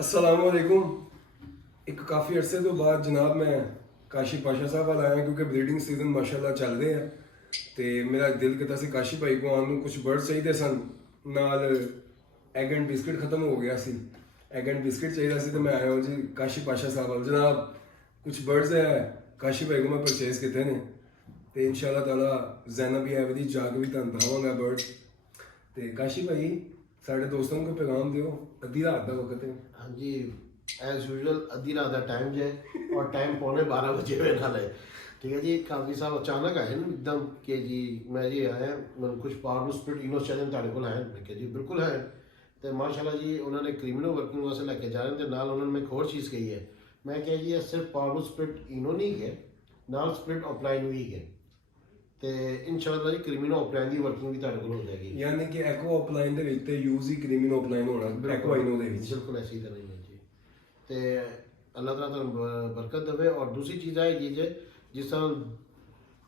अस्सलामुअलैकुम। एक काफ़ी अरसे तो बाद जनाब मैं काशी पाशा साहब वाल आया क्योंकि ब्रीडिंग सीजन माशाल्लाह चल रहे हैं तो मेरा दिल किता सी काशी भाई को आने कुछ बर्ड चाहिए सन नाल एग एंड बिस्किट खत्म हो गया सी। एग एंड बिस्किट चाहिए सी तो मैं आया हूँ जी काशी पाशा साहब वाल। जनाब कुछ बर्ड्स है काशी भाई को मैं परचेज किए ने तो इंशाल्लाह ताला जैनब भी है वधी जाग भी तुम दवांगा बर्ड तो काशी भाई साढ़े दोस्तों को पैगाम दियो अद्धी रात का वक्त है। हाँ जी, एज यूजल अद्धी रात का टाइम जो है और टाइम 11:15 हुए नाल है। ठीक है जी, काफी साहब अचानक आए ना एकदम कि जी मैं जी आया मैं कुछ पावर स्प्रिट इनो चैलेंज ਤੁਹਾਡੇ ਕੋਲ है। मैं जी बिल्कुल है तो माशाल्लाह जी उन्होंने क्रिमिनल वर्किंग वास्ते लेके जा रहे थे नाल उन्होंने एक और चीज़ कही है। मैं क्या जी सिर्फ पावर स्प्रिट इनो नहीं है नाल स्प्रिट ऑफलाइन भी है ਤੇ ਇਨਸ਼ਾਅੱਲਾ ਜੀ ਕ੍ਰਿਮੀਨਲ ਆਫਲਾਈਨ ਦੀ ਵਰਕਿੰਗ ਵੀ ਤੁਹਾਡੇ ਕੋਲ ਹੋ ਜਾਏਗੀ। ਯਾਨੀ ਕਿ ਐਕੋ ਆਫਲਾਈਨ ਦੇ ਵਿੱਚ ਤੇ ਯੂਜ਼ ਹੀ ਕ੍ਰਿਮੀਨਲ ਆਫਲਾਈਨ ਹੋਣਾ ਐਕੋ ਆਈਨੋ ਦੇ ਵਿੱਚ ਬਿਲਕੁਲ ਐਸੀ ਤਰ੍ਹਾਂ ਹੀ ਹੈ ਜੀ। ਤੇ ਅੱਲਾਹ ਤਾਲਾ ਤੁਹਾਨੂੰ ਬਰਕਤ ਦੇਵੇ। ਔਰ ਦੂਸਰੀ ਚੀਜ਼ ਹੈ ਜੀ ਜੇ ਜਿਸ ਤਰ੍ਹਾਂ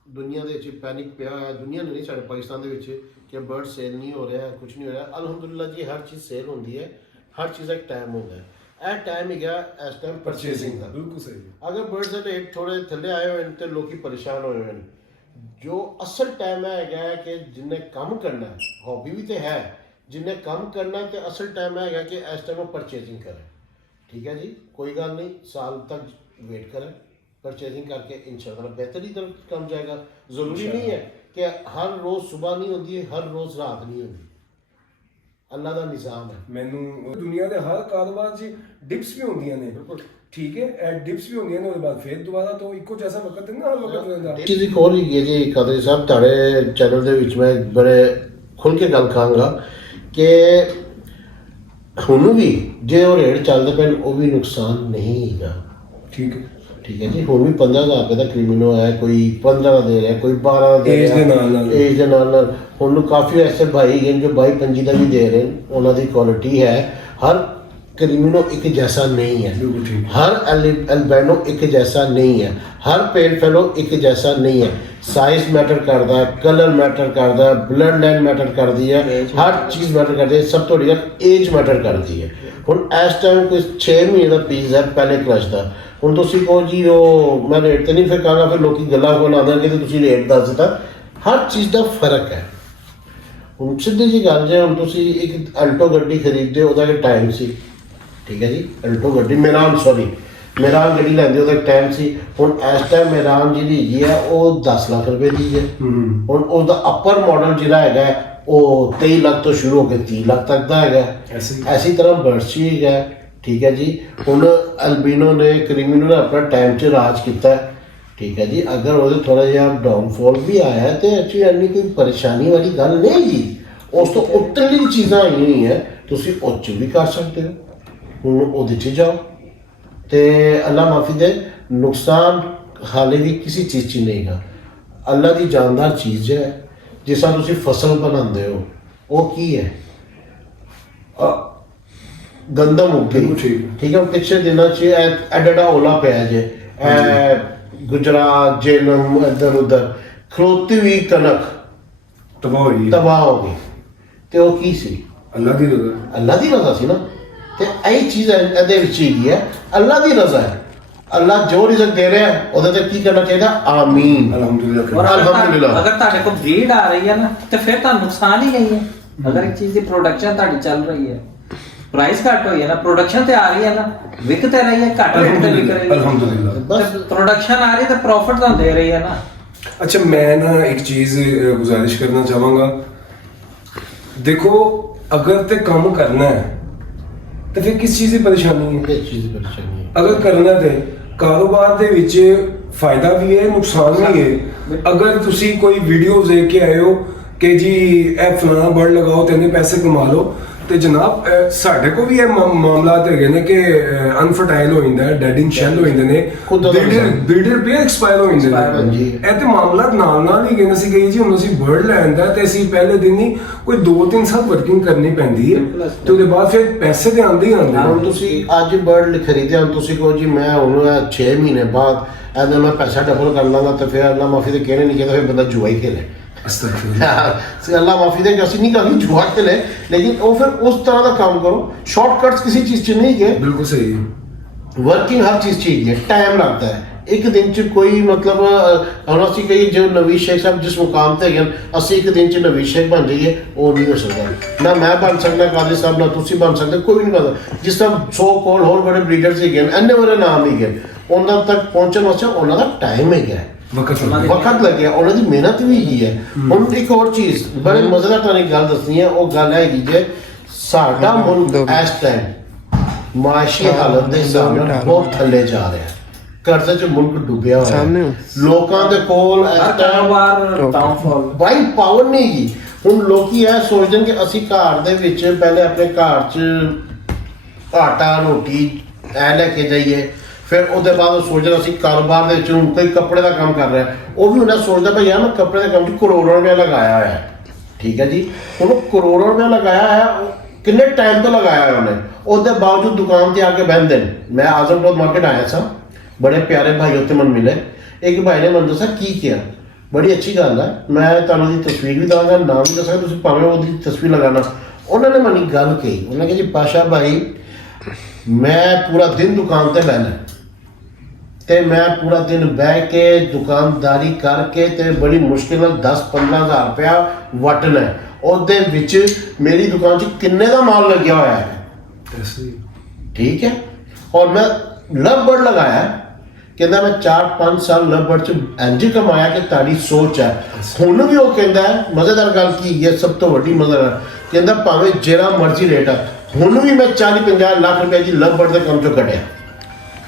ਦੁਨੀਆ ਦੇ ਵਿੱਚ ਪੈਨਿਕ ਪਿਆ ਹੋਇਆ ਦੁਨੀਆ ਨੂੰ ਨਹੀਂ ਸਾਡੇ ਪਾਕਿਸਤਾਨ ਦੇ ਵਿੱਚ ਕਿ ਬਰਡ ਸੇਲ ਨਹੀਂ ਹੋ ਰਿਹਾ ਕੁਝ ਨਹੀਂ ਹੋ ਰਿਹਾ। ਅਲਹਮਦੁਲਿਲਾ ਜੀ ਹਰ ਚੀਜ਼ ਸੇਲ ਹੁੰਦੀ ਹੈ ਹਰ ਚੀਜ਼ ਦਾ ਇੱਕ ਟਾਈਮ ਹੁੰਦਾ ਹੈ। ਇਹ ਟਾਈਮ ਹੈਗਾ ਇਸ ਟਾਈਮ ਪਰਚੇਸਿੰਗ ਦਾ। ਬਿਲਕੁਲ ਸਹੀ। ਅਗਰ ਬਰਡਸ ਦੇ ਰੇਟ ਥੋੜੇ ਥੱਲੇ ਆਏ ਹੋਏ ਨੇ ਤੇ ਲੋਕੀ ਪਰੇਸ਼ਾਨ ਹੋਏ ਹੋਏ ਨੇ। जो असल टाइम है कि जिन्हें कम करना है हॉबी भी तो है जिन्हें कम करना तो असल टाइम है कि इस टाइम वो परचेजिंग करें। ठीक है जी, कोई गल नहीं साल तक वेट करें परचेजिंग करके इंशाल्लाह बेहतरी तरफ कम जाएगा। ज़रूरी नहीं है कि हर रोज़ सुबह नहीं होती हर रोज़ रात नहीं होती। अल्लाह का निज़ाम है। मैनू दुनिया के हर कारोबार च डिप्स भी होंदियां ने। बिल्कुल ठीक है डिप्स भी होंदियां ने उसके बाद फिर दोबारा तो इको जैसा वक्त है ना हर वक्त रहंदा। चीज़ एक और ही है जी कादरी साहब ਤੁਹਾਡੇ ਚੈਨਲ ਦੇ ਵਿੱਚ ਮੈਂ ਬੜੇ ਖੁੱਲ ਕੇ ਗੱਲ ਕਹਾਂਗਾ ਕਿ ਹੁਣ ਵੀ ਜੇ ਉਹ ਰੇਟ ਚੱਲਦੇ ਪਏ ਉਹ ਵੀ ਨੁਕਸਾਨ ਨਹੀਂ ਹੈਗਾ। ठीक है ਠੀਕ ਹੈ ਜੀ, ਹੁਣ ਵੀ 15,000 ਰੁਪਏ ਦਾ ਕ੍ਰਿਮੀਨੋ ਹੈ ਕੋਈ 15 ਦਾ ਦੇ ਰਿਹਾ ਕੋਈ 12 ਦਾ ਦੇ ਏਜ ਦੇ ਨਾਲ ਏਜ ਦੇ ਨਾਲ ਹੁਣ ਕਾਫੀ ਐਸੇ ਭਾਈ ਹੈਗੇ ਜੋ 22-25 ਦਾ ਵੀ ਦੇ ਰਹੇ ਨੇ। ਉਹਨਾਂ ਦੀ ਕੁਆਲਿਟੀ ਹੈ ਹਰ क्रिमिनो एक जैसा नहीं है हर एल्बिनो एक जैसा नहीं है हर पेल फेलो एक जैसा नहीं है। साइज मैटर करता है कलर मैटर करता है ब्लड लाइन मैटर करती है हर चीज़ मैटर करती है। सब तो एज मैटर करती है। हुण इस टाइम कोई 6 महीने का पीस है पहले क्रश का हुण तुसीं कहो जी वो मैं रेट तो नहीं फिर कहांगा फिर लोग गल्लां बनांदे कि तुसीं रेट दस दित्ता। हर चीज़ का फर्क है। हुण सीधी जी गल जे हुण तुसीं एक अल्टो गड्डी खरीददे हो उहदा टाइम सी। ठीक है जी, अल्टो गड्डी मेरान मेरान गड्डी लैंदे ਉਹਦਾ ਟਾਈਮ ਸੀ। ਹੁਣ ਇਸ ਟਾਈਮ ਮੇਰਾਨ ਜਿਹੜੀ ਹੈਗੀ ਹੈ ਉਹ 10 ਲੱਖ ਰੁਪਏ ਦੀ ਹੈ। ਹੁਣ ਉਹਦਾ ਅਪਰ ਮਾਡਲ ਜਿਹੜਾ ਹੈਗਾ ਉਹ 23 ਲੱਖ ਤੋਂ ਸ਼ੁਰੂ ਹੋ ਕੇ 30 ਲੱਖ ਤੱਕ ਦਾ ਹੈਗਾ। ਐਸੀ ਤਰ੍ਹਾਂ ਬਰਡਸੀ ਹੈਗਾ। ਠੀਕ ਹੈ ਜੀ, ਹੁਣ ਐਲਬੀਨੋ ਨੇ ਕ੍ਰਿਮੀਨੋ ਨੇ ਆਪਣਾ ਟਾਈਮ 'ਚ ਰਾਜ ਕੀਤਾ। ਠੀਕ ਹੈ ਜੀ, ਅਗਰ ਉਹਦੇ ਥੋੜਾ ਜਿਹਾ ਡਾਊਨਫਾਲ ਵੀ ਆਇਆ ਤੇ ਐਕਚੁਅਲੀ ਇੰਨੀ ਕੋਈ ਪਰੇਸ਼ਾਨੀ ਵਾਲੀ ਗੱਲ ਨਹੀਂ ਜੀ। ਉਸ ਤੋਂ ਉੱਤਲੀ ਚੀਜ਼ਾਂ ਆਈਆਂ ਹੋਈਆਂ ਤੁਸੀਂ ਉਹ 'ਚ ਵੀ ਕਰ ਸਕਦੇ ਹੋ। ਹੁਣ ਉਹਦੇ 'ਚ ਜਾਓ ਤੇ ਅੱਲਾ ਮਾਫੀ ਦੇ ਨੁਕਸਾਨ ਹਾਲੇ ਵੀ ਕਿਸੇ ਚੀਜ਼ 'ਚ ਨਹੀਂ ਹੈਗਾ। ਅੱਲਾ ਦੀ ਜਾਨਦਾਰ ਚੀਜ਼ ਹੈ ਜਿਸ ਤਰ੍ਹਾਂ ਤੁਸੀਂ ਫਸਲ ਬਣਾਉਂਦੇ ਹੋ ਉਹ ਕੀ ਹੈ ਗੰਦਮ ਉੱਗੀ। ਠੀਕ ਹੈ, ਪਿਛਲੇ ਦਿਨਾਂ 'ਚ ਐਡਾ ਓਲਾ ਪਿਆ ਜੇ ਗੁਜਰਾਤ ਜੇਲਮ ਇੱਧਰ ਉੱਧਰ ਖਲੋਤੀ ਵੀ ਕਣਕ ਤਬਾਹ ਹੋ ਗਈ ਤੇ ਉਹ ਕੀ ਸੀ ਅੱਲਾ ਦੀ ਰਜ਼ਾ ਸੀ ਨਾ। ਤੇ ਇਹ ਚੀਜ਼ ਇਹਦੇ ਵਿੱਚ ਹੀ ਹੈ ਅੱਲਾ ਦੀ ਰਜ਼ਾ ਹੈ। ਅੱਲਾ ਜੋ ਰਿਜ਼ਕ ਦੇ ਰਿਹਾ ਉਹਦੇ ਤੇ ਕੀ ਕਰਨਾ ਚਾਹੀਦਾ ਆਮੀਨ ਅਲਹਮਦੁਲਿਲਾ। ਅਗਰ ਤੁਹਾਡੇ ਕੋਲ ਬਰੀਡ ਆ ਰਹੀ ਹੈ ਨਾ ਤੇ ਫਿਰ ਤਾਂ ਨੁਕਸਾਨ ਹੀ ਨਹੀਂ ਹੈ। ਅਗਰ ਇੱਕ ਚੀਜ਼ ਦੀ ਪ੍ਰੋਡਕਸ਼ਨ ਤੁਹਾਡੀ ਚੱਲ ਰਹੀ ਹੈ ਪ੍ਰਾਈਸ ਘੱਟ ਹੋਈ ਹੈ ਨਾ ਪ੍ਰੋਡਕਸ਼ਨ ਤੇ ਆ ਰਹੀ ਹੈ ਨਾ ਵਿਕ ਤੇ ਰਹੀ ਹੈ ਘੱਟ ਰੇਟ ਤੇ ਵਿਕ ਰਹੀ ਹੈ अल्हम्दुलिल्लाह। ਬਸ ਪ੍ਰੋਡਕਸ਼ਨ ਆ ਰਹੀ ਤਾਂ ਪ੍ਰੋਫਿਟ ਤਾਂ ਦੇ ਰਹੀ ਹੈ ਨਾ। अच्छा मैं ना एक चीज़ गुजारिश करना चाहूँगा देखो अगर ते काम करना है तो फिर किस चीज़ की परेशानी है। ਇਹ ਚੀਜ਼ ਪਰੇਸ਼ਾਨੀ ਹੈ। अगर करना ते कारोबार ਦੇ ਵਿੱਚ फायदा भी है नुकसान भी है। अगर तुसी कोई वीडियो देख के आए हो कि जी ਇਹ फलाना बर्ड लगाओ ਤੇ ਇੰਨੇ ਪੈਸੇ ਕਮਾ ਲਓ ਤੇ ਜਨਾਬ ਸਾਡੇ ਕੋ ਵੀ ਇਹ ਮਾਮਲਾਤ ਹੈਗੇ ਨੇ ਕਿ ਅਨਫਰਟਾਈਲ ਹੋ ਜਾਂਦਾ ਹੈ ਡੈਡਿੰਗ ਸ਼ੈਲ ਹੋ ਜਾਂਦੇ ਨੇ ਬੀਡਰ ਪੇ ਐਕਸਪਾਇਰ ਹੋ ਜਾਂਦੇ ਨੇ। ਇਹ ਤੇ ਮਾਮਲਾਤ ਨਾਲ ਹੀ ਕਹਿੰਦੇ ਸੀ ਕਿ ਜੀ ਹੁਣ ਅਸੀਂ ਬਰਡ ਲੈਂਦਾ ਤੇ ਅਸੀਂ ਪਹਿਲੇ ਦਿਨ ਹੀ ਕੋਈ 2-3 ਸਾਲ ਵਰਕਿੰਗ ਕਰਨੀ ਪੈਂਦੀ ਹੈ ਤੇ ਉਹਦੇ ਬਾਅਦ ਫਿਰ ਪੈਸੇ ਤੇ ਆਉਂਦੇ ਹੀ ਆਉਂਦੇ। ਹੁਣ ਤੁਸੀਂ ਅੱਜ ਬਰਡ ਖਰੀਦਿਆ ਹੁਣ ਤੁਸੀਂ ਕਹੋ ਜੀ ਮੈਂ ਹੁਣ 6 ਮਹੀਨੇ ਬਾਅਦ ਇਹਦਾ ਮੈਂ ਪੈਸਾ ਡਬਲ ਕਰ ਲਾਂਗਾ ਤੇ ਫਿਰ ਅੱਲਾ ਮਾਫੀ ਦੇ ਕਹਿਣੇ ਨਹੀਂ ਕਹਿੰਦਾ ਫਿਰ ਬੰਦਾ ਜੁਆ ਹੀ ਖੇਲੇ। ਅਸਤਗਫਿਰ ਅੱਲਾ ਮਾਫੀ ਦੇ ਕਿ ਅਸੀਂ ਨਹੀਂ ਕਾਫੀ ਜੁਆ ਤੇ ਲੈ ਲੇਕਿਨ ਉਹ ਫਿਰ ਉਸ ਤਰ੍ਹਾਂ ਦਾ ਕੰਮ ਕਰੋ ਸ਼ਾਰਟਕਟਸ ਕਿਸੇ ਚੀਜ਼ 'ਚ ਨਹੀਂ ਗਏ ਬਿਲਕੁਲ ਸਹੀ वर्किंग हर चीज चाहिए टाइम लगता है एक दिन च कोई मतलब हम ਅਸੀਂ ਕਹੀ ਜੋ ਨਵੀਂ ਸ਼ੇਖ ਸਾਹਿਬ ਜਿਸ ਮੁਕਾਮ ਤੇ ਹੈਗੇ ਅਸੀਂ ਇੱਕ ਦਿਨ ਚ ਨਵੀਂ ਸ਼ੇਖ ਬਣ ਜਾਈਏ ਉਹ ਨਹੀਂ ਹੋ ਸਕਦਾ ਨਾ ਮੈਂ ਬਣ ਸਕਦਾ ਕਾਦੀ ਸਾਹਿਬ ਨਾ ਤੁਸੀਂ ਬਣ ਸਕਦੇ ਕੋਈ ਨਹੀਂ ਬਣ ਜਿਸ ਤਰ੍ਹਾਂ 100 ਕੋਲ ਹੋਰ ਬੜੇ ਬਰੀਡਰਸ ਹੈਗੇ ਇੰਨੇ ਬੜੇ ਨਾਮ ਹੈਗੇ ਉਹਨਾਂ ਤੱਕ ਪਹੁੰਚਣ ਵਾਸਤੇ ਉਹਨਾਂ ਦਾ ਟਾਈਮ ਹੈਗਾ ਵਕਤ ਲੱਗਿਆ ਉਹਨਾਂ ਦੀ ਮਿਹਨਤ ਵੀ ਹੀ ਹੈ ਹੁਣ ਇੱਕ ਹੋਰ ਚੀਜ਼ ਬੜੇ ਮਜ਼ੇਦਾਰ ਤੁਹਾਨੂੰ ਗੱਲ ਦੱਸਣੀ ਹੈ ਉਹ ਗੱਲ ਹੈਗੀ ਜੇ ਸਾਡਾ ਮੁਲਕ ਇਸ ਟਾਈਮ ਮਾਸ਼ੀ ਹਾਲਤ ਦੇ ਹਿਸਾਬ ਨਾਲ ਬਹੁਤ ਥੱਲੇ ਜਾ ਰਿਹਾ ਹੈ ਕਰਜ਼ੇ 'ਚ ਮੁਲਕ ਡੁੱਬਿਆ ਹੋਇਆ ਹੈ ਲੋਕਾਂ ਦੇ ਕੋਲ ਇਸ ਟਾਈਮ ਡਾਊਨਫਾਲ ਬਾਈ ਪਾਵਰ ਨਹੀਂ ਹੈਗੀ ਹੁਣ ਲੋਕੀ ਇਹ ਸੋਚਦੇ ਨੇ ਕਿ ਅਸੀਂ ਘਰ ਦੇ ਵਿੱਚ ਪਹਿਲੇ ਆਪਣੇ ਘਰ 'ਚ ਆਟਾ ਰੋਟੀ ਇਹ ਲੈ ਕੇ ਜਾਈਏ ਫਿਰ ਉਹਦੇ ਬਾਅਦ ਉਹ ਸੋਚਦਾ ਅਸੀਂ ਕਾਰੋਬਾਰ ਦੇ ਵਿੱਚ ਹੁਣ ਕੋਈ ਕੱਪੜੇ ਦਾ ਕੰਮ ਕਰ ਰਿਹਾ ਉਹ ਵੀ ਉਹਨਾਂ ਸੋਚਦਾ ਭਾਈ ਯਾਰ ਮੈਂ ਕੱਪੜੇ ਦੇ ਕੰਮ 'ਚ ਕਰੋੜਾਂ ਰੁਪਇਆ ਲਗਾਇਆ ਹੋਇਆ ਹੈ ਠੀਕ ਹੈ ਜੀ ਹੁਣ ਉਹ ਕਰੋੜਾਂ ਰੁਪਇਆ ਲਗਾਇਆ ਹੈ ਕਿੰਨੇ ਟਾਈਮ ਤੋਂ ਲਗਾਇਆ ਹੈ ਉਹਨੇ ਉਹਦੇ ਬਾਵਜੂਦ ਦੁਕਾਨ ਤੇ ਆ ਕੇ ਬਹਿੰਦੇ ਨੇ ਮੈਂ ਆਜ਼ਮਪੁਰ ਮਾਰਕੀਟ ਆਇਆ ਸਾਂ ਬੜੇ ਪਿਆਰੇ ਭਾਈ ਉੱਥੇ ਮੈਨੂੰ ਮਿਲੇ ਇੱਕ ਭਾਈ ਨੇ ਮੈਨੂੰ ਦੱਸਿਆ ਕੀ ਕਿਹਾ ਬੜੀ ਅੱਛੀ ਗੱਲ ਹੈ ਮੈਂ ਤੁਹਾਨੂੰ ਦੀ ਤਸਵੀਰ ਵੀ ਦਾਂਗਾ ਨਾਮ ਵੀ ਦੱਸਾਂਗਾ ਤੁਸੀਂ ਭਾਵੇਂ ਉਹਦੀ ਤਸਵੀਰ ਲਗਾਣਾ ਉਹਨਾਂ ਨੇ ਮੈਨੂੰ ਗੱਲ ਕਹੀ ਉਹਨਾਂ ਨੇ ਕਿਹਾ ਜੀ ਪਾਸ਼ਾ ਭਾਈ ਮੈਂ ਪੂਰਾ ਦਿਨ ਦੁਕਾਨ ਤੇ ਬਹਿਣਾ ਤੇ ਮੈਂ ਪੂਰਾ ਦਿਨ ਬਹਿ ਕੇ ਦੁਕਾਨਦਾਰੀ ਕਰਕੇ ਤੇ ਬੜੀ ਮੁਸ਼ਕਿਲ ਨਾਲ 10-15 ਹਜ਼ਾਰ ਰੁਪਇਆ ਵਟਣਾ ਉਹਦੇ ਵਿੱਚ ਮੇਰੀ ਦੁਕਾਨ 'ਚ ਕਿੰਨੇ ਦਾ ਮਾਲ ਲੱਗਿਆ ਹੋਇਆ ਹੈ ਠੀਕ ਹੈ ਔਰ ਮੈਂ ਲਵਬਰਡ ਲਗਾਇਆ ਕਹਿੰਦਾ ਮੈਂ 4-5 ਸਾਲ ਲਵਬਰਡ 'ਚ ਇੰਜ ਕਮਾਇਆ ਕਿ ਤੁਹਾਡੀ ਸੋਚ ਹੈ ਹੁਣ ਵੀ ਉਹ ਕਹਿੰਦਾ ਹੈ ਮਜ਼ੇਦਾਰ ਗੱਲ ਕੀ ਹੈ ਸਭ ਤੋਂ ਵੱਡੀ ਮਜ਼ੇਦਾਰ ਕਹਿੰਦਾ ਭਾਵੇਂ ਜਿਹੜਾ ਮਰਜ਼ੀ ਰੇਟ ਆ ਹੁਣ ਵੀ ਮੈਂ 40-50 ਲੱਖ ਰੁਪਏ ਦੀ ਲਵਬਰਡ ਦੇ ਕੰਮ 'ਚੋਂ ਕੱਢਿਆ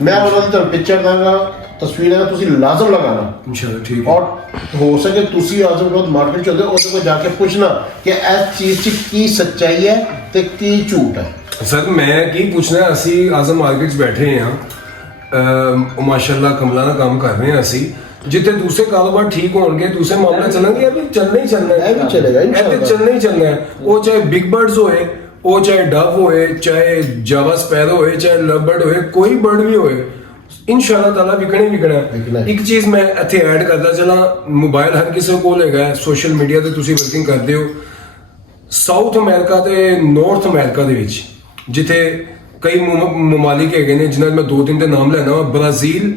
ਮੈਂ ਉਹਨਾਂ ਦੀ ਤੁਹਾਨੂੰ ਪਿਕਚਰ ਦਾਂਗਾ ਤਸਵੀਰਾਂ ਦਾ ਤੁਸੀਂ ਲਾਜ਼ਮ ਲਗਾਣਾ ਇਨਸ਼ਾਅੱਲਾ ਠੀਕ ਹੈ ਔਰ ਹੋ ਸਕੇ ਤੁਸੀਂ ਆਜ਼ਮਗढ़ ਮਾਰਕੀਟ ਚਲਦੇ ਉਹਦੇ ਕੋਲ ਜਾ ਕੇ ਪੁੱਛਣਾ ਕਿ ਇਸ ਚੀਜ਼ 'ਚ ਕੀ ਸੱਚਾਈ ਹੈ ਤੇ ਕੀ ਝੂਠ ਹੈ ਸਰ ਮੈਂ ਕੀ ਪੁੱਛਣਾ ਅਸੀਂ ਆਜ਼ਮ ਮਾਰਕੀਟ 'ਚ ਬੈਠੇ ਹਾਂ ਮਾਸ਼ਾਅੱਲਾ ਕਮਲਾ ਦਾ ਕੰਮ ਕਰ ਰਹੇ ਹਾਂ ਅਸੀਂ ਜਿੱਥੇ ਦੂਸਰੇ ਕਾਰੋਬਾਰ ਠੀਕ ਹੋਣਗੇ ਦੂਸਰੇ ਮਾਮਲੇ ਚੱਲਣਗੇ ਅਭੀ ਚੱਲਣਾ ਹੀ ਚੱਲਣਾ ਹੈ ਇਹ ਵੀ ਚੱਲੇਗਾ ਇਹ ਤੇ ਚੱਲਣਾ ਹੀ ਚੱਲਣਾ ਹੈ ਉਹ ਚਾਹੇ ਬਿਗ ਬਰਡਸ ਹੋਏ ਉਹ ਚਾਹੇ ਡਵ ਹੋਏ ਚਾਹੇ ਜਾਵਾ ਸਪੈਰੋ ਹੋਏ ਚਾਹੇ ਲਵਬਰਡ ਹੋਏ ਕੋਈ ਬਰਡ ਵੀ ਹੋਏ ਇਨਸ਼ਾਅੱਲਾ ਤਾਲਾ ਵਿਕਣਾ ਇੱਕ ਚੀਜ਼ ਮੈਂ ਇੱਥੇ ਐਡ ਕਰਦਾ ਚਲਾਂ ਮੋਬਾਈਲ ਹਰ ਕਿਸੇ ਕੋਲ ਹੈਗਾ ਸੋਸ਼ਲ ਮੀਡੀਆ ਤੇ ਤੁਸੀਂ ਵਰਕਿੰਗ ਕਰਦੇ ਹੋ ਸਾਊਥ ਅਮਰੀਕਾ ਤੇ ਨਾਰਥ ਅਮਰੀਕਾ ਦੇ ਵਿੱਚ ਜਿੱਥੇ ਕਈ ਮਮਾਲਿਕ ਹੈਗੇ ਨੇ ਜਿਨ੍ਹਾਂ ਦੇ ਮੈਂ 2-3 ਦੇ ਨਾਮ ਲੈਣਾ ਵਾ ਬ੍ਰਾਜ਼ੀਲ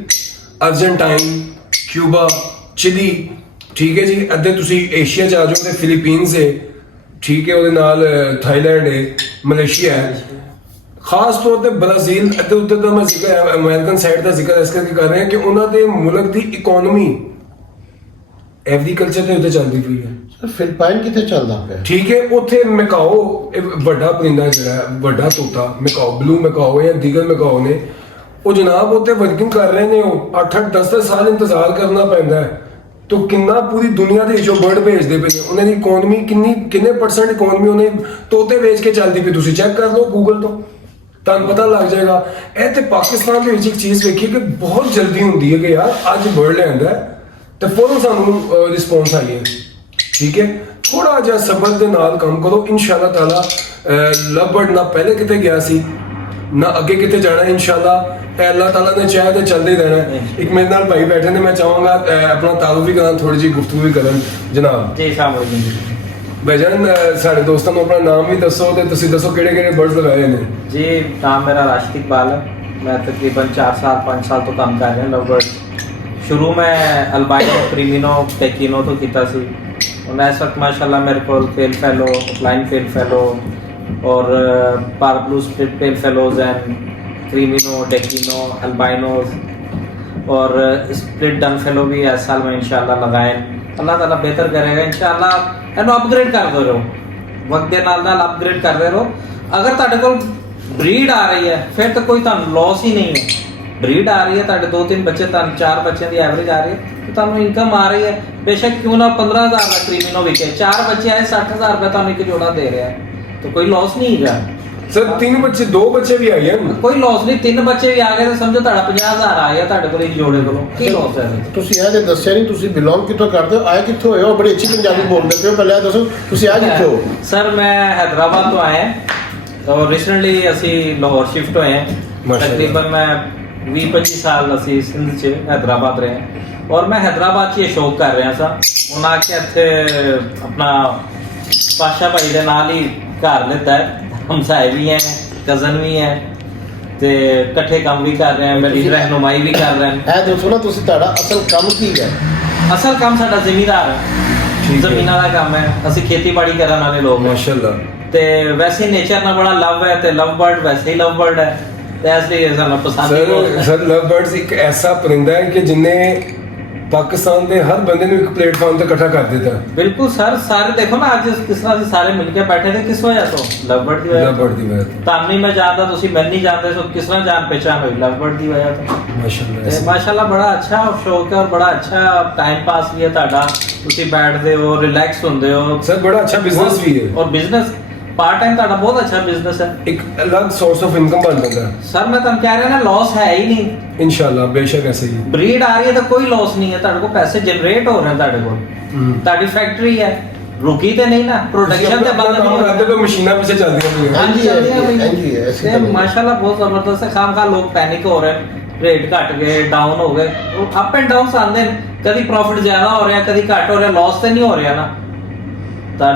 ਅਰਜਨਟਾਈਨ ਕਿਊਬਾ ਚਿਲੀ ਠੀਕ ਹੈ ਜੀ ਅੱਧੇ ਤੁਸੀਂ ਏਸ਼ੀਆ ਚ ਆ ਜਾਓ ਤੇ ਫਿਲੀਪੀਨਸ ਹੈ ਠੀਕ ਹੈ ਉਹਦੇ ਨਾਲ ਥਾਈਲੈਂਡ ਹੈ ਮਲੇਸ਼ੀਆ ਹੈ ਖਾਸ ਤੌਰ ਤੇ ਬ੍ਰਾਜ਼ੀਲ ਅਤੇ ਉੱਧਰ ਦਾ ਮੈਂ ਜ਼ਿਕਰ ਅਮਰੀਕਨ ਸਾਈਡ ਦਾ ਜ਼ਿਕਰ ਇਸ ਕਰਕੇ ਕਰ ਰਿਹਾ ਕਿ ਉਹਨਾਂ ਦੇ ਮੁਲਕ ਦੀ ਇਕਨੋਮੀ ਐਗਰੀਕਲਚਰ ਦੇ ਉੱਤੇ ਚੱਲਦੀ ਪਈ ਹੈ ਸਰ ਫਿਲੀਪਾਈਨ ਕਿੱਥੇ ਚੱਲਦਾ ਪਿਆ ਠੀਕ ਹੈ ਉੱਥੇ ਮੈਕਾਓ ਵੱਡਾ ਪਰਿੰਦਾ ਜਿਹੜਾ ਵੱਡਾ ਤੋਤਾ ਮੈਕਾਓ ਬਲੂ ਮੈਕਾਓ ਜਾਂ ਦੀਗਰ ਮੈਕਾਓ ਨੇ ਉਹ ਜਨਾਬ ਉੱਥੇ ਵਰਕਿੰਗ ਕਰ ਰਹੇ ਨੇ ਉਹ 8-10 ਸਾਲ ਇੰਤਜ਼ਾਰ ਕਰਨਾ ਪੈਂਦਾ ਹੈ ਤੋ ਕਿੰਨਾ ਪੂਰੀ ਦੁਨੀਆ ਦੇ ਵਿੱਚੋਂ ਬਰਡ ਭੇਜਦੇ ਪਏ ਨੇ ਉਹਨਾਂ ਦੀ ਇਕਨੋਮੀ ਕਿੰਨੇ ਪਰਸੈਂਟ ਇਕਨੋਮੀ ਉਹਨੇ ਤੋਤੇ ਵੇਚ ਕੇ ਚੱਲਦੀ ਪਈ ਤੁਸੀਂ ਚੈੱਕ ਕਰ ਲਓ ਗੂਗਲ ਤੋਂ ਤੁਹਾਨੂੰ ਪਤਾ ਲੱਗ ਜਾਏਗਾ ਇਹ ਤੇ ਪਾਕਿਸਤਾਨ ਦੇ ਵਿੱਚ ਇੱਕ ਚੀਜ਼ ਵੇਖੀ ਕਿ ਬਹੁਤ ਜਲਦੀ ਹੁੰਦੀ ਹੈ ਕਿ ਯਾਰ ਅੱਜ ਬਰਡ ਲਿਆਂਦਾ ਤੇ ਫੌਰਨ ਸਾਨੂੰ ਰਿਸਪੌਂਸ ਆਈ ਹੈ ਠੀਕ ਹੈ ਥੋੜਾ ਜਿਹਾ ਸਬਰ ਦੇ ਨਾਲ ਕੰਮ ਕਰੋ ਇਨਸ਼ਾਅੱਲਾ ਤਾਲਾ ਲਵਬਰਡ ਨਾ ਪਹਿਲੇ ਕਿਤੇ ਗਿਆ ਸੀ ਨਾ ਅੱਗੇ ਕਿਤੇ ਜਾਣਾ ਇਨਸ਼ਾਅੱਲਾ ਅੱਲਾਹ ਤਾਲਾ ਨੇ ਚਾਹਿਆ ਤੇ ਚੱਲਦੇ ਰਹਿਣਾ ਇੱਕ ਮੇਰੇ ਨਾਲ ਭਾਈ ਬੈਠੇ ਨੇ ਮੈਂ ਚਾਹਾਂਗਾ ਆਪਣਾ ਤਾਲੁਕ ਵੀ ਕਰਾਂ ਥੋੜੀ ਜਿਹੀ ਗੁਫ਼ਤਗੂ ਵੀ ਕਰਨ ਜਨਾਬ ਜੀ ਸਾਹਮਣੇ ਭਾਈਜਾਨ ਸਾਡੇ ਦੋਸਤਾਂ ਨੂੰ ਆਪਣਾ ਨਾਮ ਵੀ ਦੱਸੋ ਤੇ ਤੁਸੀਂ ਦੱਸੋ ਕਿਹੜੇ ਕਿਹੜੇ ਬਰਡਸ ਲਗਾਏ ਨੇ जी नाम मेरा राशिद इकबाल है मैं तकरीबन 4-5 साल तो काम कर रहा लवबर्ड शुरू में अल्बाइनो क्रीमिनो टेकिनो तो किया सी और इस वक्त माशाल्लाह मेरे को पेल फैलो ऑफलाइन पेल फैलो और parblue split pale fallows and creamino टेकिनो अल्बाइनोज और स्प्लिट डन फैलो भी इस साल में इंशाल्लाह लगाए अल्लाह ताला बेहतर करेगा इंशाल्लाह एनो अपग्रेड करते रहो वक्त के नाल अपग्रेड करते रहो अगर ਤੁਹਾਡੇ ਕੋਲ ब्रीड आ रही है फिर तो कोई ਤੁਹਾਨੂੰ लॉस ही नहीं है ब्रीड आ रही है ਤੁਹਾਡੇ 2-3 ਬੱਚੇ ਤੁਹਾਨੂੰ 4 ਬੱਚਿਆਂ ਦੀ ਐਵਰੇਜ ਆ ਰਹੀ ਹੈ तो ਤੁਹਾਨੂੰ ਇਨਕਮ ਆ ਰਹੀ ਹੈ ਬੇਸ਼ੱਕ ਕਿਉਂ ਨਾ 15000 ਦਾ ਕ੍ਰੀਮਿਨੋ ਵਿਕੇ 4 ਬੱਚੇ ਆਏ 60000 ਰੁਪਏ ਤੁਹਾਨੂੰ ਇੱਕ ਜੋੜਾ ਦੇ ਰਿਹਾ ਹੈ तो कोई लॉस नहीं है ਸਰ 3 ਬੱਚੇ 2 ਬੱਚੇ ਵੀ ਆਏ ਹਨ ਕੋਈ ਲॉस ਨਹੀਂ 3 ਬੱਚੇ ਵੀ ਆ ਗਏ ਤਾਂ ਸਮਝੋ ਤੁਹਾਡਾ 50000 ਆ ਗਿਆ ਤੁਹਾਡੇ ਕੋਲ ਇੱਕ ਜੋੜੇ ਕੋਲੋਂ ਕੀ ਲॉस ਹੈ ਤੁਸੀਂ ਇਹ ਜੇ ਦੱਸਿਆ ਨਹੀਂ ਤੁਸੀਂ ਬਿਲੋਂਗ ਕਿੱਥੋਂ ਕਰਦੇ ਹੋ ਆਏ ਕਿੱਥੋਂ ਹੋਏ ਹੋ ਬੜੀ ਅੱਛੀ ਪੰਜਾਬੀ ਬੋਲਦੇ ਪਏ ਹੋ ਪਹਿਲਾਂ ਇਹ ਦੱਸੋ ਤੁਸੀਂ ਆ ਕਿੱਥੋਂ ਹੋ सर मैं हैदराबाद तो आए हैं और रिसेंटली ਅਸੀਂ ਲਾਹੌਰ ਸ਼ਿਫਟ ਹੋਏ ਹਾਂ ਤਕਰੀਬਨ ਮੈਂ 20-25 ਸਾਲ ਅਸੀਂ ਸਿੰਧ 'ਚ हैदराबाद ਰਹੇ ਔਰ ਮੈਂ ਹੈਦਰਾਬਾਦ 'ਚ ਇਹ ਸ਼ੌਕ ਕਰ ਰਿਹਾ ਸਾਂ। ਉਹਨਾਂ ਆ ਕੇ ਇੱਥੇ ਆਪਣਾ ਪਾਸ਼ਾ ਭਾਈ ਦੇ ਨਾਲ ਹੀ ਘਰ ਲਿੱਤਾ ਹੈ, ਹਮਸਾਏ ਵੀ ਹੈ, ਕਜ਼ਨ ਵੀ ਹੈ, ਤੇ ਇਕੱਠੇ ਕੰਮ ਵੀ ਕਰ ਰਹੇ ਹਾਂ, ਮੇਰੀ ਰਹਿਨੁਮਾਈ ਵੀ ਕਰ ਰਹੇ ਨੇ। ਇਹ ਦੱਸੋ ਨਾ ਤੁਸੀਂ ਤੁਹਾਡਾ ਅਸਲ ਕੰਮ ਕੀ ਹੈ? ਅਸਲ ਕੰਮ ਸਾਡਾ ਜ਼ਿਮੀਂਦਾਰ ਹੈ, ਜ਼ਮੀਨਾਂ ਦਾ ਕੰਮ ਹੈ। ਅਸੀਂ ਖੇਤੀਬਾੜੀ ਕਰਨ ਵਾਲੇ ਲੋਕ ਹਾਂ ਮਾਸ਼ਾਅੱਲਾ। ਤੇ ਵੈਸੇ ਨੇਚਰ ਨਾਲ ਬੜਾ ਲਵ ਹੈ, ਤੇ ਲਵ ਬਰਡ ਵੈਸੇ ਹੀ ਲਵ ਬਰਡ ਹੈ, ਤੇ ਇਸ ਲਈ ਸਾਨੂੰ ਪਸੰਦ ਹੈ। ਸਰ ਲਵ ਬਰਡਸ ਇੱਕ ਐਸਾ ਪਰਿੰਦਾ ਹੈ ਕਿ ਜਿੰਨੇ ਪਾਕਿਸਤਾਨ ਦੇ ਹਰ ਬੰਦੇ ਨੂੰ ਇੱਕ ਪਲੇਟਫਾਰਮ ਤੇ ਇਕੱਠਾ ਕਰ ਦਿੱਤਾ। ਬਿਲਕੁਲ ਸਰ, ਸਾਰੇ ਦੇਖੋ ਨਾ ਅੱਜ ਕਿਸ ਤਰ੍ਹਾਂ ਅਸੀਂ ਸਾਰੇ ਮਿਲ ਕੇ ਬੈਠੇ ਨੇ, ਕਿਸ ਵਜ੍ਹਾ ਤੋਂ? ਲਵ ਬਰਡ ਦੀ ਵਜ੍ਹਾ ਲਵ ਬਰਡ ਦੀ ਵਜ੍ਹਾ ਤੋਂ। ਤੁਹਾਨੂੰ ਨਹੀਂ ਮੈਂ ਜਾਣਦਾ, ਤੁਸੀਂ ਮੈਨੂੰ ਨਹੀਂ ਜਾਣਦੇ, ਸੋ ਕਿਸ ਤਰ੍ਹਾਂ ਜਾਣ ਪਹਿਚਾਨ ਹੋਈ? ਲਵ ਬਰਡ ਦੀ ਵਜ੍ਹਾ ਤੋਂ। ਮਾਸ਼ਾਅੱਲਾ। ਤੇ ਮਾਸ਼ਾਅੱਲਾ ਬੜਾ ਅੱਛਾ ਸ਼ੌਕ ਹੈ, ਔਰ ਬੜਾ ਅੱਛਾ ਟਾਈਮ ਪਾਸ ਵੀ ਹੈ ਤੁਹਾਡਾ। ਤੁਸੀਂ ਬੈਠਦੇ ਹੋ, ਰਿਲੈਕਸ ਹੁੰਦੇ ਹੋ ਸਰ ਬੜਾ ਅੱਛਾ ਬਿਜ਼ਨਸ ਵੀ ਹੈ, ਔਰ ਬਿਜ਼ਨਸ ਪਾਰਟ ਟਾਈਮ ਤੁਹਾਡਾ ਬਹੁਤ ਅੱਛਾ ਬਿਜ਼ਨਸ ਹੈ। ਇੱਕ ਅਲੱਗ ਸੋਰਸ ਆਫ ਇਨਕਮ ਬਣ ਜਾਂਦਾ ਹੈ। ਸਰ ਮੈਂ ਤੁਹਾਨੂੰ ਕਹਿ ਰਿਹਾ ਨਾ, ਲਾਸ ਹੈ ਹੀ ਨਹੀਂ। ਇਨਸ਼ਾਅੱਲਾ ਬੇਸ਼ੱਕ ਐਸੇ ਹੀ। ਬਰੀਡ ਆ ਰਹੀ ਹੈ ਤਾਂ ਕੋਈ ਲਾਸ ਨਹੀਂ ਹੈ, ਤੁਹਾਡੇ ਕੋਲ ਪੈਸੇ ਜਨਰੇਟ ਹੋ ਰਹੇ ਨੇ, ਤੁਹਾਡੇ ਕੋਲ ਤੁਹਾਡੀ ਫੈਕਟਰੀ ਹੈ, ਰੁਕੀ ਤੇ ਨਹੀਂ ਨਾ, ਪ੍ਰੋਡਕਸ਼ਨ ਤੇ ਬੰਦ ਨਹੀਂ ਕਰਦੇ ਪਏ, ਮਸ਼ੀਨਾਂ ਪਿੱਛੇ ਚੱਲਦੀਆਂ ਪਈਆਂ। ਹਾਂਜੀ ਹਾਂਜੀ ਐਸੀ ਤੇ ਮਾਸ਼ਾਅੱਲਾ ਬਹੁਤ ਜ਼ਬਰਦਸਤ ਹੈ। ਖਾਮ ਖਾ ਲੋਕ ਪੈਨਿਕ ਹੋ ਰਹੇ ਨੇ, ਰੇਟ ਘਟ ਗਏ, ਡਾਊਨ ਹੋ ਗਏ, ਉਹ ਅਪ ਐਂਡ ਡਾਊਨਸ ਆਉਂਦੇ ਨੇ, ਕਦੀ ਪ੍ਰੋਫਿਟ ਜ਼ਿਆਦਾ ਹੋ ਰਿਹਾ, ਕਦੀ ਘਟ ਹੋ ਰਿਹਾ, ਲਾਸ ਤੇ ਨਹੀਂ ਹੋ ਰਿਹਾ ਨਾ। ਤਾਂ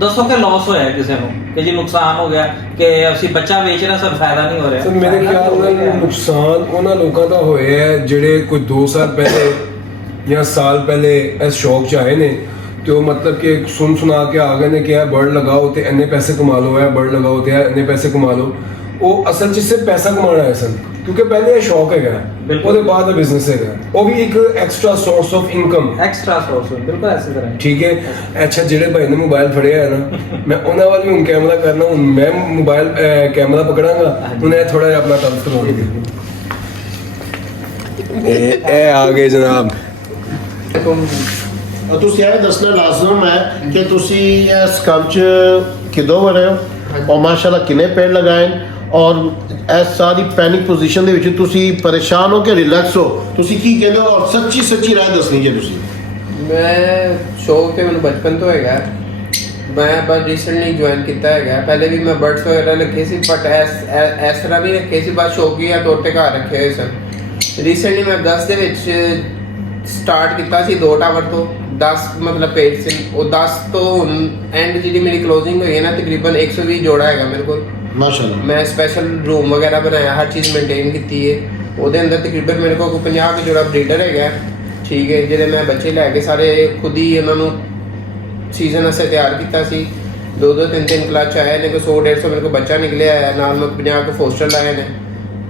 ਦੱਸੋ ਕਿ ਲਾਸ ਹੋਇਆ ਕਿਸੇ ਨੂੰ, ਕਿ ਜੀ ਨੁਕਸਾਨ ਹੋ ਗਿਆ, ਕਿ ਅਸੀਂ ਬੱਚਾ ਵੇਚ ਰਹੇ ਸਰ ਫਾਇਦਾ ਨਹੀਂ ਹੋ ਰਿਹਾ? ਸਰ ਮੇਰੇ ਖਿਆਲ ਨਾਲ ਨੁਕਸਾਨ ਉਹਨਾਂ ਲੋਕਾਂ ਦਾ ਹੋਇਆ ਹੈ ਜਿਹੜੇ ਕੋਈ 2 ਸਾਲ ਪਹਿਲੇ ਜਾਂ ਸਾਲ ਪਹਿਲੇ ਇਸ ਸ਼ੌਕ 'ਚ ਆਏ ਨੇ, ਤੇ ਉਹ ਮਤਲਬ ਕਿ ਸੁਣਾ ਕੇ ਆ ਗਏ ਨੇ ਕਿ ਇਹ ਬਰਡ ਲਗਾਓ ਤੇ ਇੰਨੇ ਪੈਸੇ ਕਮਾ ਲਓ, ਇਹ ਬਰਡ ਲਗਾਓ ਤੇ ਇੰਨੇ ਪੈਸੇ ਕਮਾ ਲਓ। ਉਹ ਅਸਲ 'ਚ ਸਿਰਫ ਪੈਸਾ ਕਮਾਉਣਾ ਆਏ ਸਨ, ਕਿਉਂਕਿ ਪਹਿਲੇ ਇਹ ਸ਼ੌਕ ਹੈਗਾ, ਉਹਦੇ ਬਾਅਦ ਇਹ ਬਿਜ਼ਨਸ ਹੈਗਾ, ਉਹ ਵੀ ਇੱਕ extra source of income. Extra source ਬਿਲਕੁਲ ਐਸੀ ਤਰ੍ਹਾਂ। ਠੀਕ ਹੈ। ਅੱਛਾ, ਜਿਹੜੇ ਭਾਈ ਨੇ ਮੋਬਾਈਲ ਫੜਿਆ ਹੈ ਨਾ, ਮੈਂ ਉਹਨਾਂ ਵੱਲ ਵੀ ਹੁਣ ਕੈਮਰਾ ਕਰਨਾ, ਹੁਣ ਮੈਂ ਮੋਬਾਈਲ ਕੈਮਰਾ ਪਕੜਾਂਗਾ, ਹੁਣ ਇਹ ਥੋੜਾ ਜਿਹਾ ਆਪਣਾ ਕੰਮ ਕਰਵਾਉਣਗੇ। ਇਹ ਆ ਗਏ ਜਨਾਬ। ਤੁਸੀਂ ਇਹ ਦੱਸਣਾ ਲਾਜ਼ਮ ਹੈ ਕਿ ਤੁਸੀਂ ਇਸ ਕੰਮ 'ਚ ਕਿਦੋਂ ਵੜੇ ਹੋ ਔਰ ਮਾਸ਼ਾਅੱਲਾ ਕਿੰਨੇ ਪੇੜ ਲਗਾਏ ਔਰ ਇਸ ਸਾਰੀ ਪੈਨਿਕ ਪੋਜੀਸ਼ਨ ਦੇ ਵਿੱਚ ਤੁਸੀਂ ਪਰੇਸ਼ਾਨ ਹੋ ਕਿ ਰਿਲੈਕਸ ਹੋ? ਤੁਸੀਂ ਕੀ ਕਹਿੰਦੇ ਹੋ ਔਰ ਸੱਚੀ ਰਾਏ ਦੱਸਣੀ ਜੇ ਤੁਸੀਂ। ਮੈਂ ਸ਼ੌਕ ਤੇ ਮੈਨੂੰ ਬਚਪਨ ਤੋਂ ਹੈਗਾ। ਮੈਂ ਬਸ ਰੀਸੈਂਟਲੀ ਜੁਆਇਨ ਕੀਤਾ ਹੈਗਾ। ਪਹਿਲੇ ਵੀ ਮੈਂ ਬਰਡਸ ਵਗੈਰਾ ਰੱਖੇ ਸੀ, ਬਟ ਇਸ ਤਰ੍ਹਾਂ ਨਹੀਂ ਰੱਖੇ ਸੀ, ਬਸ ਸ਼ੌਕੀਆ ਤੌਰ ਤੇ ਘਰ ਰੱਖੇ ਹੋਏ ਸਨ। ਰੀਸੈਂਟਲੀ ਮੈਂ 10 ਦੇ ਵਿੱਚ ਸਟਾਰਟ ਕੀਤਾ ਸੀ, 2 ਟਾਵਰ ਤੋਂ 10 ਮਤਲਬ ਪੇੜ ਸੀ। ਉਹ 10 ਤੋਂ ਹੁਣ ਐਂਡ ਜਿਹੜੀ ਮੇਰੀ ਕਲੋਜ਼ਿੰਗ ਹੋਈ ਹੈ ਨਾ, ਤਕਰੀਬਨ 120 ਜੋੜਾ ਹੈਗਾ ਮੇਰੇ ਕੋਲ ਮਾਸ਼ਾਅੱਲਾ। ਮੈਂ ਸਪੈਸ਼ਲ ਰੂਮ ਵਗੈਰਾ ਬਣਾਇਆ, ਹਰ ਚੀਜ਼ ਮੇਨਟੇਨ ਕੀਤੀ ਹੈ। ਉਹਦੇ ਅੰਦਰ ਤਕਰੀਬਨ ਮੇਰੇ ਕੋਲ 50 ਜੋੜਾ ਬਰੀਡਰ ਹੈਗਾ, ਠੀਕ ਹੈ, ਜਿਹੜੇ ਮੈਂ ਬੱਚੇ ਲੈ ਕੇ ਸਾਰੇ ਖੁਦ ਹੀ ਉਹਨਾਂ ਨੂੰ ਸੀਜ਼ਨ ਅਸੇ ਤਿਆਰ ਕੀਤਾ ਸੀ। 2-2 3-3 ਕਲਚ ਆਏ ਨੇ, ਕੋਈ 100-150 ਮੇਰੇ ਕੋਲ ਬੱਚਾ ਨਿਕਲਿਆ ਹੈ, ਨਾਲ ਮੈਂ 50 ਕੋ ਫੋਸਟਰ ਲਾਏ ਨੇ।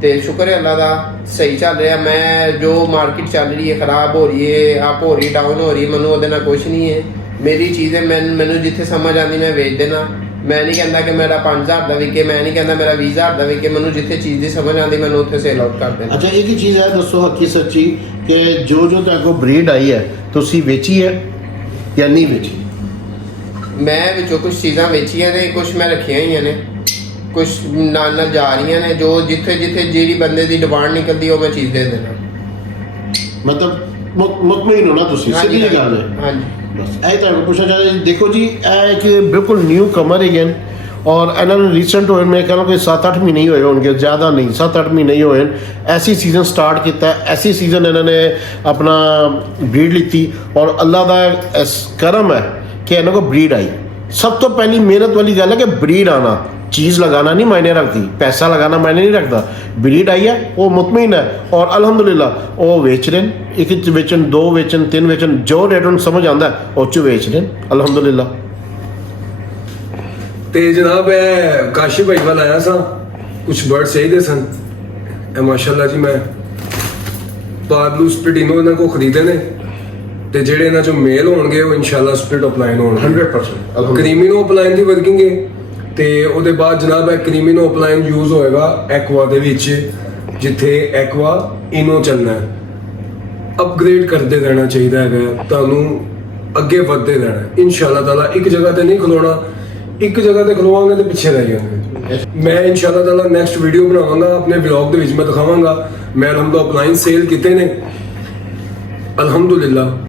ਤੇ ਸ਼ੁਕਰ ਹੈ ਅੱਲਾ ਦਾ, ਸਹੀ ਚੱਲ ਰਿਹਾ। ਮੈਂ ਜੋ ਮਾਰਕੀਟ ਚੱਲ ਰਹੀ ਹੈ, ਖਰਾਬ ਹੋ ਰਹੀ ਹੈ, ਅਪ ਹੋ ਰਹੀ, ਡਾਊਨ ਹੋ ਰਹੀ ਹੈ, ਮੈਨੂੰ ਉਹਦੇ ਨਾਲ ਕੁਝ ਨਹੀਂ ਹੈ। ਮੇਰੀ ਚੀਜ਼ ਹੈ, ਮੈਨੂੰ ਜਿੱਥੇ ਸਮਝ ਆਉਂਦੀ ਮੈਂ ਵੇਚ ਦੇਣਾ। ਮੈਂ ਨਹੀਂ ਕਹਿੰਦਾ ਕਿ ਮੇਰਾ 5000 ਦਾ ਵਿਕੇ, ਮੈਂ ਨਹੀਂ ਕਹਿੰਦਾ ਮੇਰਾ 20000 ਦਾ ਵਿਕੇ। ਮੈਨੂੰ ਜਿੱਥੇ ਚੀਜ਼ ਦੀ ਸਮਝ ਆਉਂਦੀ ਮੈਨੂੰ ਉੱਥੇ ਸੇਲ ਆਊਟ ਕਰ ਦੇਣਾ। ਅੱਛਾ, ਇੱਕ ਹੀ ਚੀਜ਼ ਹੈ, ਦੱਸੋ ਹੱਕੀ ਸੱਚੀ ਕਿ ਜੋ ਤੁਹਾਡੇ ਕੋਲ ਬਰੀਡ ਆਈ ਹੈ ਤੁਸੀਂ ਵੇਚੀ ਹੈ ਜਾਂ ਨਹੀਂ ਵੇਚੀ? ਮੈਂ ਵਿੱਚੋਂ ਕੁਝ ਚੀਜ਼ਾਂ ਵੇਚੀਆਂ ਨੇ, ਕੁਝ ਮੈਂ ਰੱਖੀਆਂ ਹੋਈਆਂ ਨੇ, ਕੁਝ ਨਾਲ ਜਾ ਰਹੀਆਂ ਨੇ। ਜੋ ਜਿੱਥੇ ਜਿਹੜੀ ਬੰਦੇ ਦੀ ਡਿਮਾਂਡ ਨਿਕਲਦੀ ਉਹ ਮੈਂ ਚੀਜ਼ ਦੇ ਦੇਣਾ। ਮਤਲਬ ਮੁਤਮਈਨ ਹੋ ਨਾ ਤੁਸੀਂ? ਸਿੱਧੀ ਜਿਹੀ ਗੱਲ ਹੈ। ਹਾਂਜੀ, ਬਸ ਇਹ ਤੁਹਾਨੂੰ ਪੁੱਛਣਾ ਚਾਹੁੰਦਾ ਜੀ। ਦੇਖੋ ਜੀ, ਇਹ ਇੱਕ ਬਿਲਕੁਲ ਨਿਊ ਕਮਰ ਹੈਗੇ ਔਰ ਇਹਨਾਂ ਨੂੰ ਰੀਸੈਂਟ ਹੋਏ, ਮੈਂ ਕਹਿੰਦਾ ਕੋਈ 7-8 ਮਹੀਨੇ ਹੀ ਹੋਏ ਹੋਣਗੇ, ਜ਼ਿਆਦਾ ਨਹੀਂ, 7-8 ਮਹੀਨੇ ਹੀ ਹੋਏ। ਐਸੀ ਸੀਜ਼ਨ ਸਟਾਰਟ ਕੀਤਾ, ਐਸੀ ਸੀਜ਼ਨ ਇਹਨਾਂ ਨੇ ਆਪਣਾ ਬਰੀਡ ਲਿੱਤੀ ਔਰ ਅੱਲਾ ਦਾ ਇਸ ਕਰਮ ਹੈ ਕਿ ਇਹਨਾਂ ਕੋਲ ਬਰੀਡ ਆਈ। ਸਭ ਤੋਂ ਪਹਿਲੀ ਮਿਹਨਤ ਵਾਲੀ ਗੱਲ ਹੈ ਕਿ ਬਰੀਡ ਆਣਾ, चीज़ लगाना नहीं मायने रखती, पैसा लगाना मायने नहीं रखता। ब्रीड आई है वो मुतमईन है और अल्हम्दुलिल्लाह वो बेच रहे हैं, एक वेचन, 2 वेचन, 3 वेचन, जो रेट उन्हें समझ आता है वो चो बेच रहे हैं अल्हम्दुलिल्लाह। ਤੇ ਜਨਾਬ ਇਹ ਕਾਸ਼ੀ ਭਾਈ ਵੱਲ ਆਇਆ ਸਾਂ, ਕੁਝ ਬਰਡ ਚਾਹੀਦੇ ਸਨ। ਇਹ ਮਾਸ਼ਾਅੱਲਾ ਜੀ ਮੈਂ ਪਾਬਲੂ ਸਪਿਟਿਨੋ ਇਹਨਾਂ ਕੋ ਖਰੀਦੇ ਨੇ, ਤੇ ਜਿਹੜੇ ਇਹਨਾਂ ਚੋਂ ਮੇਲ ਹੋਣਗੇ ਉਹ ਇਨਸ਼ਾਅੱਲਾ ਸਪਿਟ ਅਪਲਾਈਨ ਹੋਣਗੇ 100%। ਕਰੀਮਿਨੋ ਅਪਲਾਈਨ ਦੀ ਵਰਕਿੰਗ ਹੈ, ਤੇ ਉਹਦੇ ਬਾਅਦ ਜਨਾਬ ਇਹ ਕਰੀਮਿਨੋ ਅਪਲਾਈਨ ਯੂਜ਼ ਹੋਏਗਾ ਐਕਵਾ ਦੇ ਵਿੱਚ, ਜਿੱਥੇ ਐਕਵਾ ਇਨੋ ਚੱਲਣਾ ਹੈ। ਅਪਗ੍ਰੇਡ ਕਰਦੇ ਰਹਿਣਾ ਚਾਹੀਦਾ ਹੈਗਾ ਤੁਹਾਨੂੰ, ਅੱਗੇ ਵੱਧਦੇ ਰਹਿਣਾ ਇਨਸ਼ਾਅੱਲਾ ਤਾਲਾ। ਇੱਕ ਜਗ੍ਹਾ ਤੇ ਨਹੀਂ ਖਲੋਣਾ, ਇੱਕ ਜਗ੍ਹਾ ਤੇ ਖਲੋਵਾਂਗੇ ਤੇ ਪਿੱਛੇ ਰਹਿ ਜਾਵਾਂਗੇ। ਮੈਂ ਇਨਸ਼ਾਅੱਲਾ ਤਾਲਾ ਨੈਕਸਟ ਵੀਡੀਓ ਬਣਾਵਾਂਗਾ, ਆਪਣੇ ਵਲੌਗ ਦੇ ਵਿੱਚ ਮੈਂ ਦਿਖਾਵਾਂਗਾ ਮੈਂ ਅਲਹਮਦੁਲਿल्लाह ਅਪਲਾਈਨ ਸੇਲ ਕੀਤੇ ਨੇ ਅਲਹਮਦੁਲਿल्लाह।